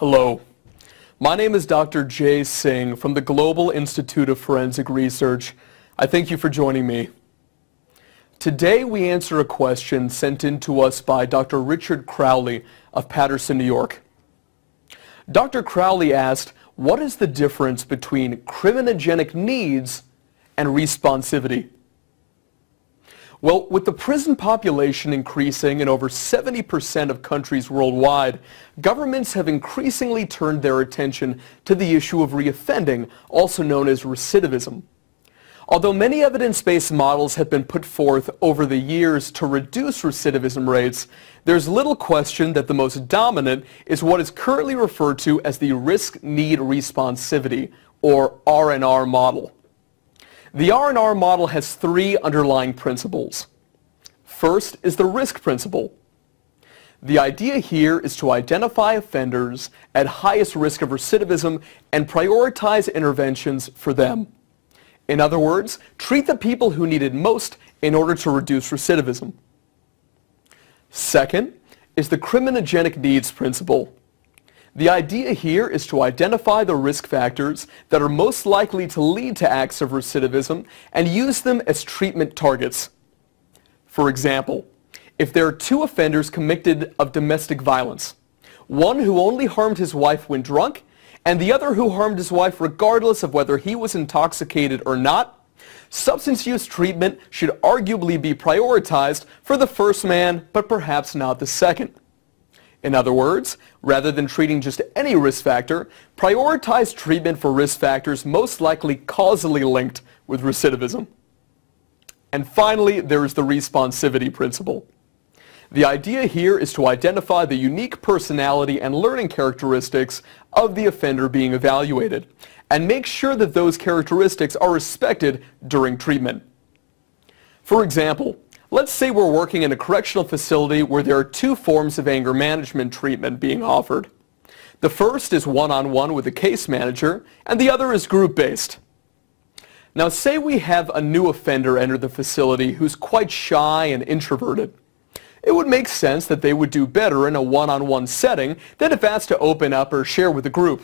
Hello, my name is Dr. Jay Singh from the Global Institute of Forensic Research. I thank you for joining me. Today we answer a question sent in to us by Dr. Richard Crowley of Patterson, New York. Dr. Crowley asked, what is the difference between criminogenic needs and responsivity? Well, with the prison population increasing in over 70% of countries worldwide, governments have increasingly turned their attention to the issue of reoffending, also known as recidivism. Although many evidence-based models have been put forth over the years to reduce recidivism rates, there's little question that the most dominant is what is currently referred to as the risk-need responsivity, or R&R model. The R&R model has three underlying principles. First is the risk principle. The idea here is to identify offenders at highest risk of recidivism and prioritize interventions for them. In other words, treat the people who need it most in order to reduce recidivism. Second is the criminogenic needs principle. The idea here is to identify the risk factors that are most likely to lead to acts of recidivism and use them as treatment targets. For example, if there are two offenders convicted of domestic violence, one who only harmed his wife when drunk and the other who harmed his wife regardless of whether he was intoxicated or not, substance use treatment should arguably be prioritized for the first man, but perhaps not the second. In other words, rather than treating just any risk factor, prioritize treatment for risk factors most likely causally linked with recidivism. And finally, there is the responsivity principle. The idea here is to identify the unique personality and learning characteristics of the offender being evaluated, and make sure that those characteristics are respected during treatment. For example, let's say we're working in a correctional facility where there are two forms of anger management treatment being offered. The first is one-on-one with a case manager, and the other is group-based. Now say we have a new offender enter the facility who's quite shy and introverted. It would make sense that they would do better in a one-on-one setting than if asked to open up or share with the group.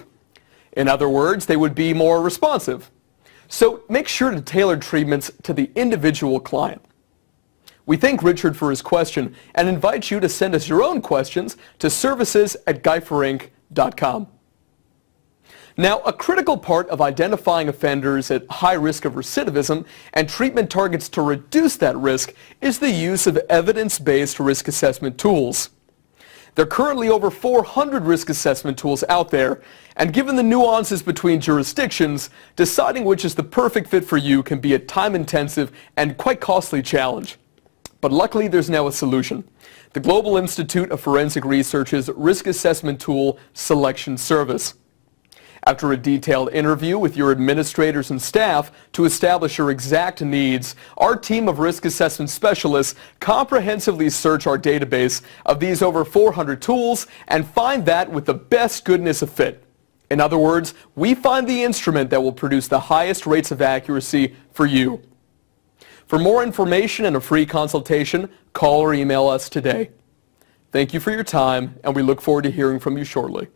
In other words, they would be more responsive. So make sure to tailor treatments to the individual client. We thank Richard for his question and invite you to send us your own questions to services@guiferinc.com. Now, a critical part of identifying offenders at high risk of recidivism and treatment targets to reduce that risk is the use of evidence-based risk assessment tools. There are currently over 400 risk assessment tools out there, and given the nuances between jurisdictions, deciding which is the perfect fit for you can be a time-intensive and quite costly challenge. But luckily, there's now a solution. The Global Institute of Forensic Research's Risk Assessment Tool Selection Service. After a detailed interview with your administrators and staff to establish your exact needs, our team of risk assessment specialists comprehensively search our database of these over 400 tools and find that with the best goodness of fit. In other words, we find the instrument that will produce the highest rates of accuracy for you. For more information and a free consultation, call or email us today. Thank you for your time, and we look forward to hearing from you shortly.